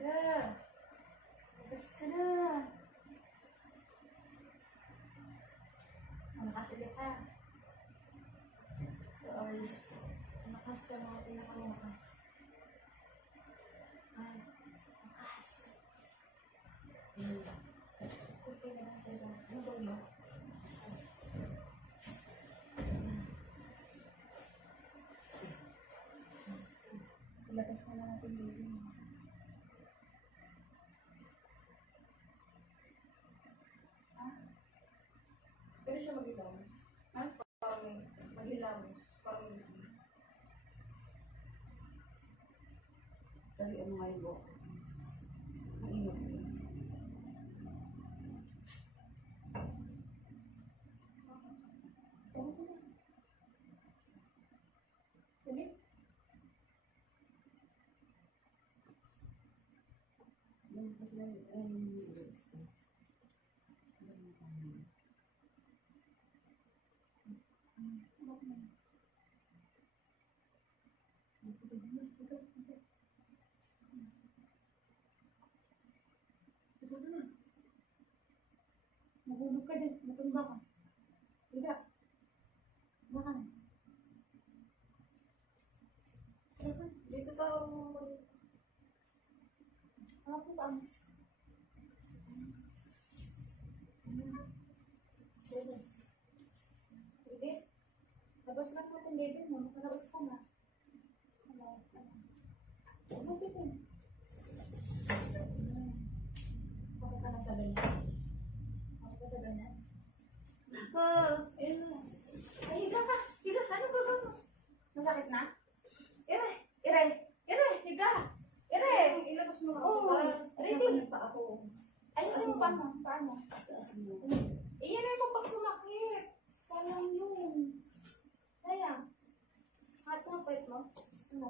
Tara. Labas ka na. Makasilit ha. Makas ka na. Pinakamakas. Ay, makas. Okay na lang sila. Ano ba mo? Ilabas ka na natin baby mo. Pwede siya mag-hilamos. Parang maghilamos. Parang gising. Dali ang mga ibo. Maingat yun. Dali. Kasi Mahulog ka dyan. Matumba ka. Higa. Higa ka. dito sa Ako pa ang... Baby. Baby. Labas lang natin baby mo. Makalabas ka na. Ano? Ano baby? Bakit ka na sa ganyan? Bakit ka sa ganyan? ayun na. Ay, higa ka. Higa. Ano ba mo? Masakit na? Ire. Ire. Ire. Higa. Ire. Ilabas mo nga Oo. Ready? pa ako. Ayun mo. Paano? Paano? Taas mo. Iyan ay mo pag sumakit. Sayang yun. Sayang. At mo, pwet mo. Ano?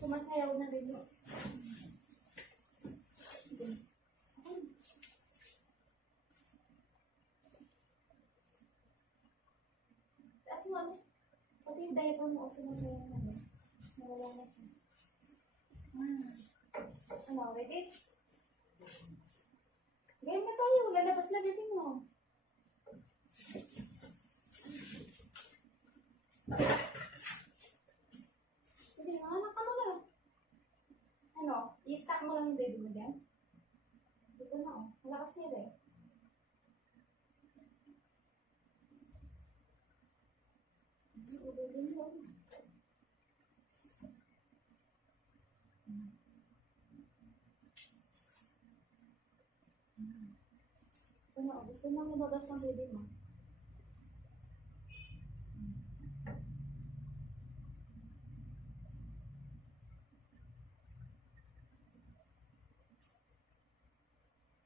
Sumasayaw na rin mo. Sige. Taas mo ano? Pati yung diaper mo o sumasayaw na rin. Nawala na siya. Ano, ready? Game na tayo. Lalabas na baby mo. Sige, anak ka mo na. Ano, i-stack mo lang yung baby mo dyan. Dito na oh. Malakas nila eh. Baby mo. Ano, gusto mo lumabas ng baby mo?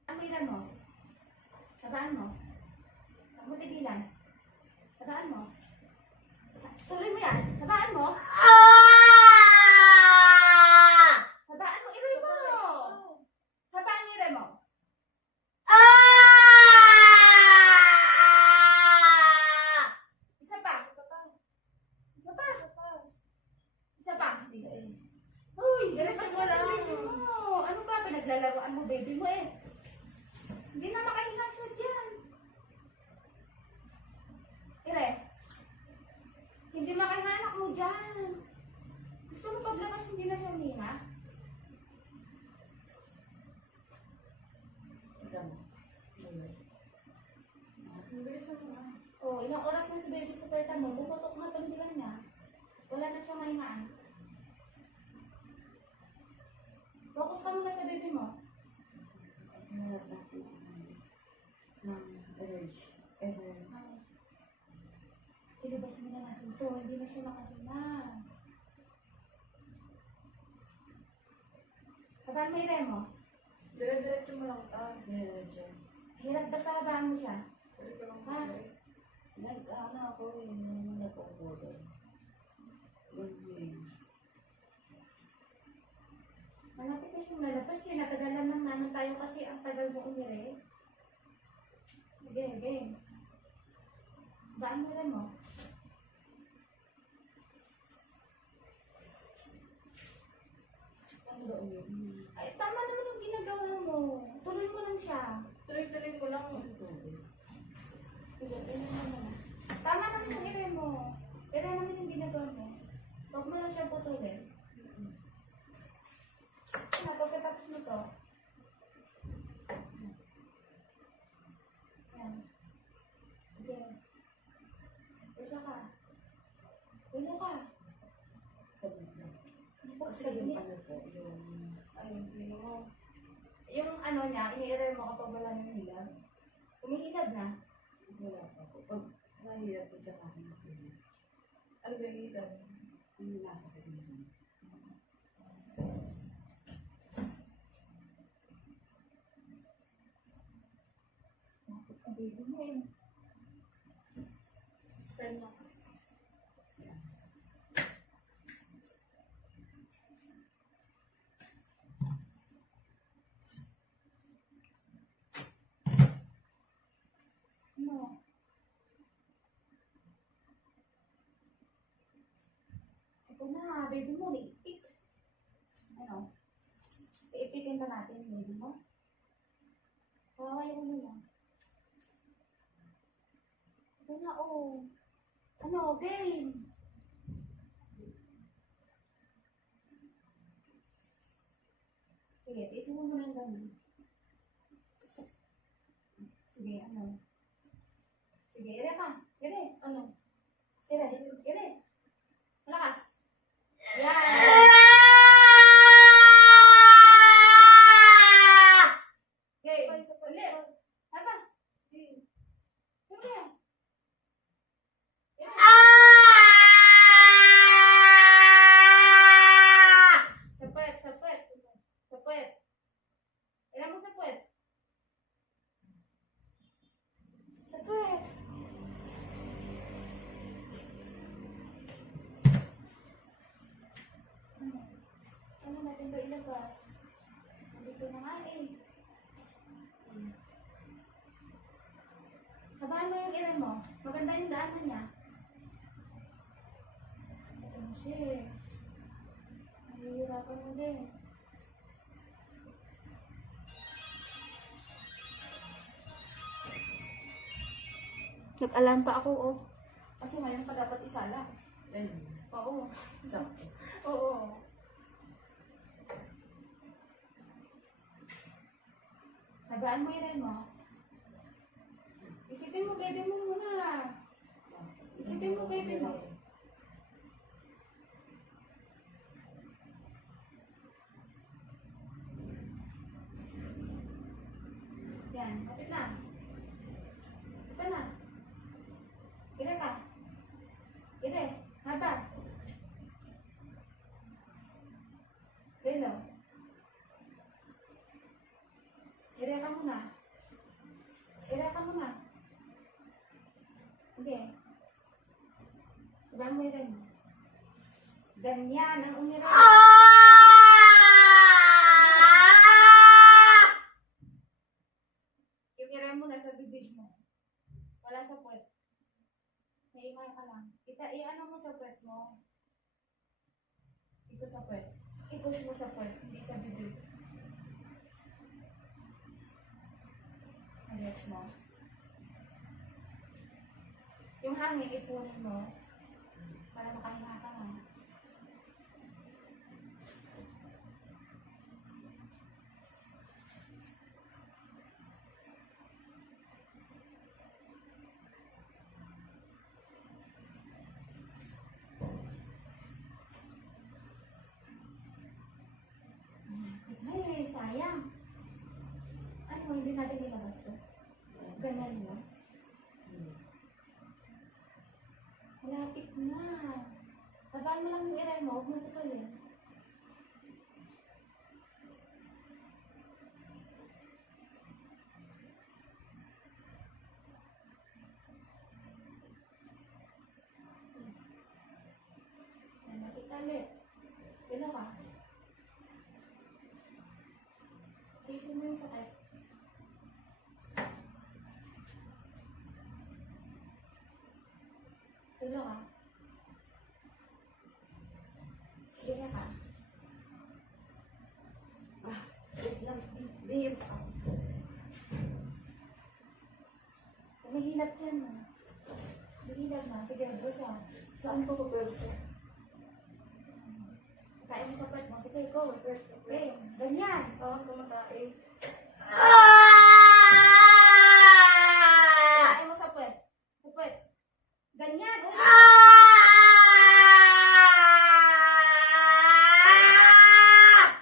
Amoy mo. Sabaan mo. Huwag mo tigilan. Sabaan mo. Tuloy mo yan. Sabaan mo. Sabaan mo. Iray mo. Sabaan iray mo. Isa pa. Isa pa. Isa pa. Uy, lalabas mo lang baby mo. Ano ba? Pinaglalaroan mo baby mo eh. Hindi na makahinga siya dyan. Ire. Hindi makahinga anak mo dyan. Gusto mo paglabas hindi na siya huminga? Oh, ilang oras na si baby sa terta mo. Bukotok nga pagbigan niya. Wala na siyang mahingaan. Focus ka muna sa baby mo. Ilabasin na natin to. Hindi na siya makahinga. Habaan mo ire mo. Dire-diretso mo lang. Hirap ba sa habaan mo siya? Ha? Nag-ano ako nung nag-order. Malapit na siyang lalabas yun. Natagalan lang naman tayo kasi ang tagal mo umire. Game. Baan mo rin mo? yun. Ay, tama naman yung ginagawa mo. Tuloy mo lang siya. Tuloy-tuloy ko lang ang tubig. Sige, tingnan mo muna. Tama naman yung ire mo. Ire naman yung ginagawa mo. Huwag mo lang siya putulin. Pagkatapos mo to. Yan. Sige. Pusa ka. Pulo ka. Sabit lang. Hindi po, Kasi sige. yung ano po, yung... Ayun, yun mo. Yung ano niya, ini-ire mo kapag wala nang hilab. Umihilab na. Wala pa po. Pag nahihirap ko dyan ako mag-inom. Ano ba yung ilan? Yung nasa ko din dyan. Bakit ang baby mo eh? Friend mo. No. Ito na, baby mo, liipit. Ano? Iipitin pa natin yung baby mo. Kawaway mo muna. Ito na, oh. Ano, game. Sige, tiisin mo muna yung ganun. Sige, ano? Sige, ire ka. Ire. Ano? Ire. Ire. Malakas. Yan. Okay. Ulit. Haba. Sige. Ire. Sapet, sapet. Sapet. Ilan mo sapet? Sapet. Ano natin ba ilabas? Nandito na nga eh. Habaan mo yung ilan mo. Maganda yung daanan niya. Ito mo siya eh. Nahihirapan mo din. Nag-alarm pa ako oh. Kasi ngayon pa dapat isala. Ayun. Oo. Sakto. Oo. Habaan mo ilan mo. Isipin mo, baby mo muna. Isipin mo, baby mo. Yan, kapit lang. Ito na. Ire ka. Ire, haba. Belo. Ire ka muna. Ire ka muna. Okay. Habaan mo ire mo. Ganyan ang umira. Yung ire mo nasa bibig mo. Wala sa puwet. Naingay ka lang. I-ano mo sa puwet mo. Ito sa puwet. I-push mo sa puwet, hindi sa bibig. Nagets mo. Yung hangin, ipunin mo. Para makahinga ka nga. Ay, sayang. Ano, hindi natin ilabas to? Ganyan mo. Malapit na. Habaan mo lang yung iray mo, huwag mo putulin. Malapit ulit. Gano'n ka? Tiisin mo yung sakit. Tulo ka. Sige ka. na. Sige, busa. Saan ko pupwersa? Kaya mo sa puwet mo. Sige, go. Okay, ganyan. Parang kumatae. Kaya mo sa puwet. Puwet. Ganyan. Ulit.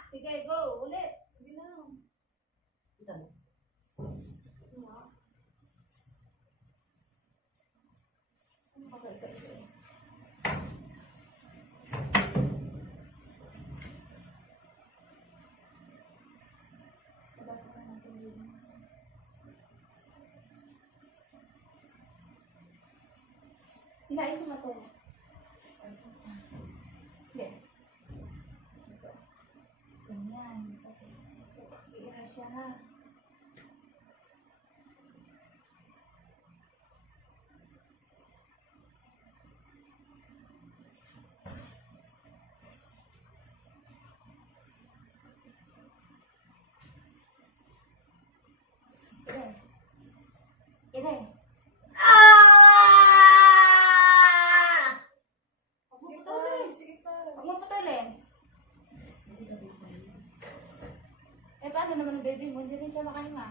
Sige, go. Ulit. Hindi na. Ito mo. Ano ka ba ito? Labas mo na natin yun. Hilain mo na to. Hindi. Ito. Ganyan. I-erase siya ha. Ire. Ire. Huwag mo putulin. Sige pa. Huwag mo putulin. Hindi sabihin ko yun. Eh, paano naman ang baby mo? Hindi rin siya makahinga.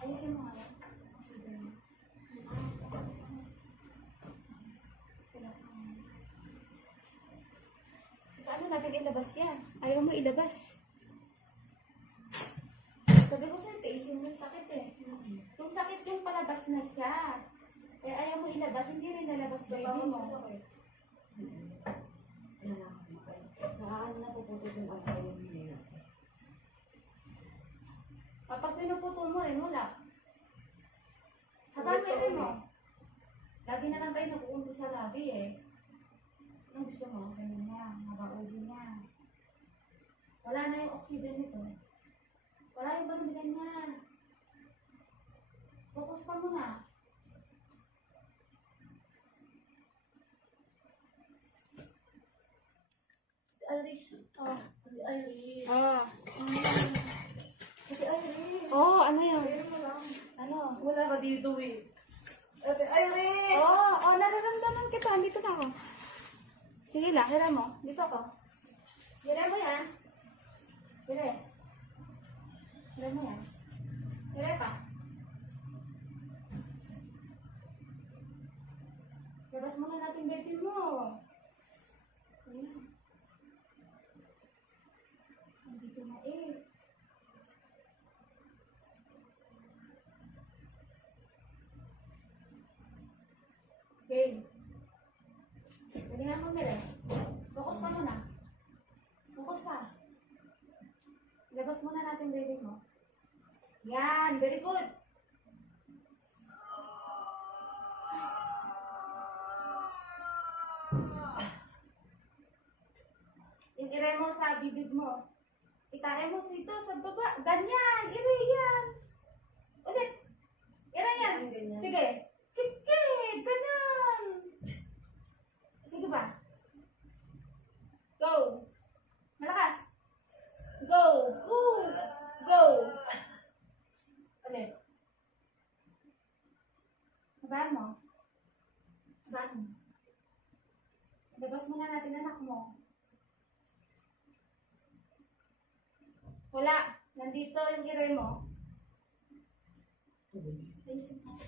Ayusin mo nga. Paano natin ilabas yan? Ayaw mo ilabas. Sabi ko sa'yo, taisin mo yung sakit eh. Yung sakit yung palabas na siya. Eh, ayaw mo ilabas, hindi rin nalabas baby Parang mo. sasakit. Yan lang. Naan na puputol yung ang tayo niya. Kapag pinuputol mo rin, wala. Habang meron mo. Lagi na lang tayo nag-uumpisa lagi eh. Anong gusto mo? Ganyan niya, mabaubi niya. Wala na yung oxygen nito. Wala yung balubigan niya. Focus ka muna. Iris. Oh. Iris. Oh. Ate Iris. Oh, ano yun? Ayun mo lang. Ano? Wala ka dito eh. Ate Iris! Oh, oh, nararamdaman kita. Andito na ako. Sige lang, hira mo. Dito ako. Hira mo yan. Hira. Hira mo yan. Hira pa. Labas muna natin baby mo. Ayan. Andito na eh. Okay. Galingan mo, Mire. Focus ka muna. Focus ka. Labas muna natin baby mo. Yan, very good. Yung ire mo sa bibig mo. Itae mo sito sa baba. Ganyan, ire yan. Ulit. Ire yan. Ganyan. Sige. Sige, ganyan. Sige ba? Go. Malakas. Go. Woo. Go. Ulit. Habaan mo. Habaan mo. Labas muna natin anak mo. Wala. Nandito yung ire mo. Ayusin mo.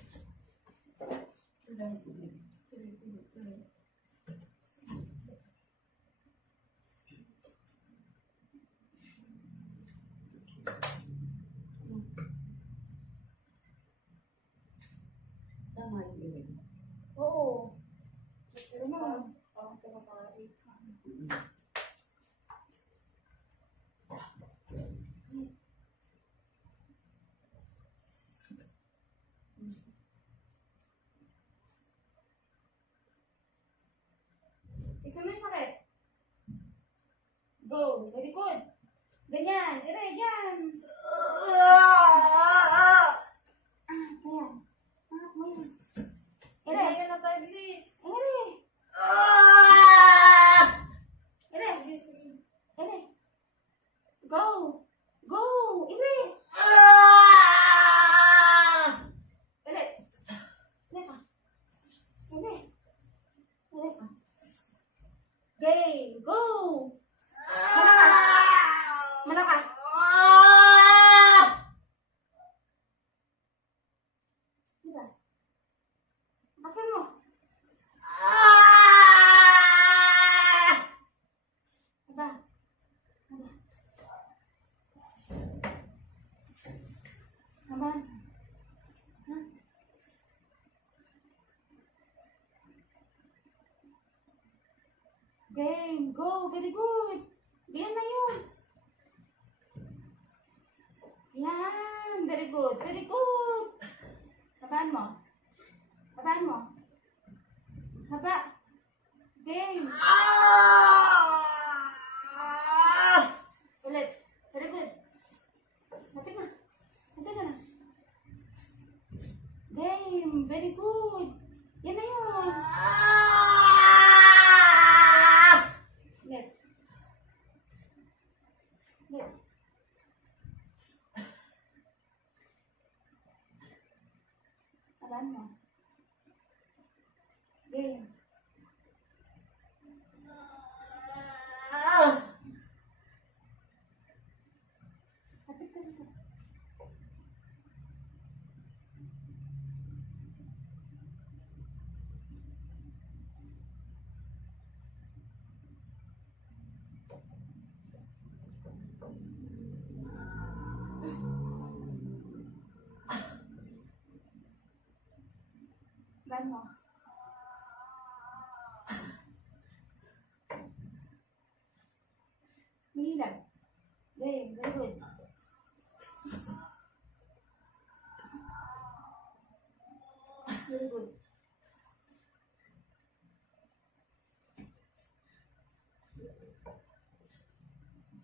Tama yung irin. Oo. Pero mo. Parang kumakain. Isa mo yung sakit. Go. Very good. Ganyan. Ire, yan. Ayan. Anak mo yan. Ire. Ayan na tayo, bilis. Ire. Ire. Ire. Go. Go. Ire. Ire. Ire ka. Ire. Game. Go. Very good. Yan na yun. Yan. Very good. Very good. Habaan mo. Habaan mo. Haba. Game. Ulit. Very good. Lapit na. Lapit na. Game. Very good. Yan na yun. Ulit. Ulit. Habaan mo. Game. Lapit ka dito. Habaan mo. Mahilag. Game. Very good. Very good.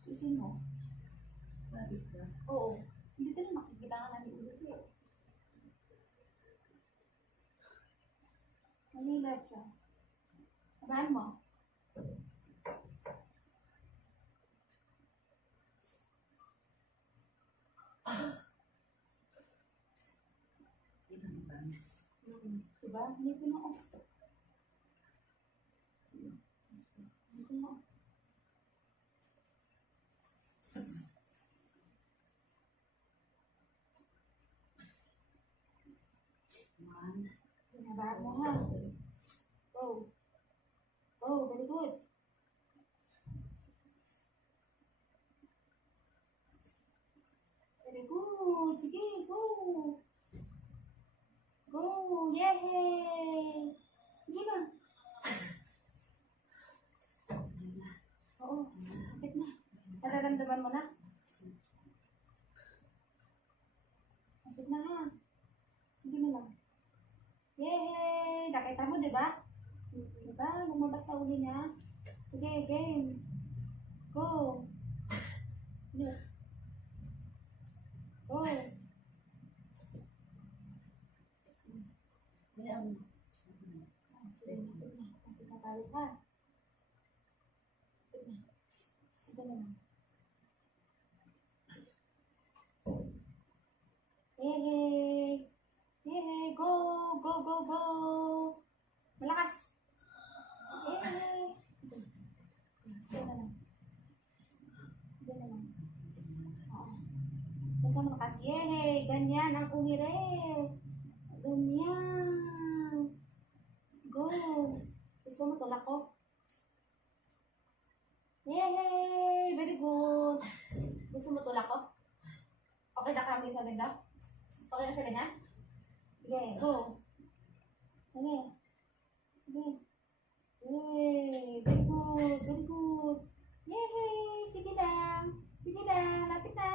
Isin mo. Bakit ka? Oo. Hindi ka na makikita ka namin ulit eh. Mahilag siya. Habaan mo. Ito ang banis. Diba? Dito na ako. Dito na ako. One. Pinabaan mo ha. Go. Go. Very good. Very good. Sige, go. Go. Yay! Sige na. Oo. Kapit na. Nararamdaman mo na? Kapit na ha. Sige na lang. Yay! Nakita mo, di ba? Diba? Lumabas sa uli niya. Sige, game. Go. Look. Go. May ang... Sige, kapit na. Kapit na tayo pa. Kapit na. Kapit na lang. Yay! Yay! Go! Go! Go! Go! Malakas! Yay! Diyan na lang. Diyan na lang. Oo. Basta malakas. Yay! Ganyan ang umirel. Ganyan. Go! Gusto mo tulak ko? Yay! Very good! Gusto mo tulak ko? Okay na kami sa ganda? Okay na sa ganyan? Sige, go. Sige. Sige. Yay! Very good. Very good. Yay! Sige lang. Sige lang. Lapit na.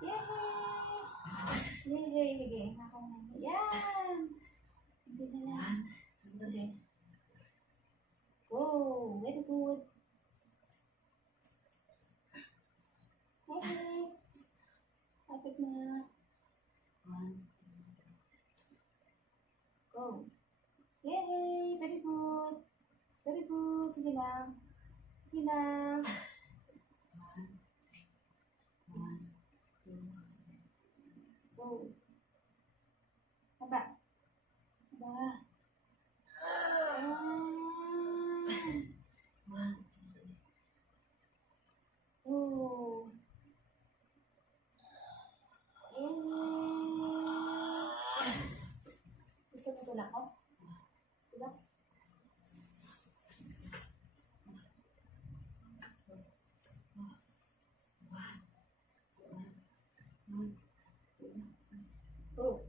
Yay! Yay! Sige. Nakaw na. Yan. Hindi na lang. Sige. Go. Very good. Yay! Lapit na. One. Go. Yay! Very good. Very good. Sige lang. Sige lang. One. Two. Go. Haba. Haba. One. Oh. Gusto mo tulak ko? Tulak? Oh.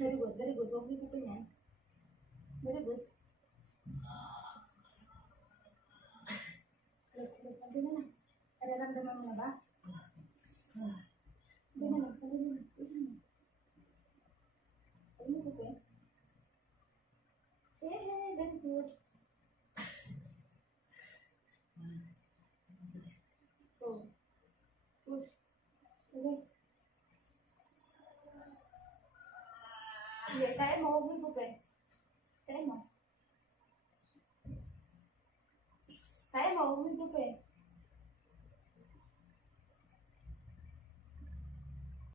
Very good, very good. Huwag higupin yan. Very good. Andiyan na na. Nararamdaman mo na ba? Andiyan na na. Andiyan na na. Isa na. Ano mo higupin? Very good. Go. Push. Okay. Sige, kaya mo. Huwag mo higupin. Kaya mo. Kaya mo. Huwag mo higupin.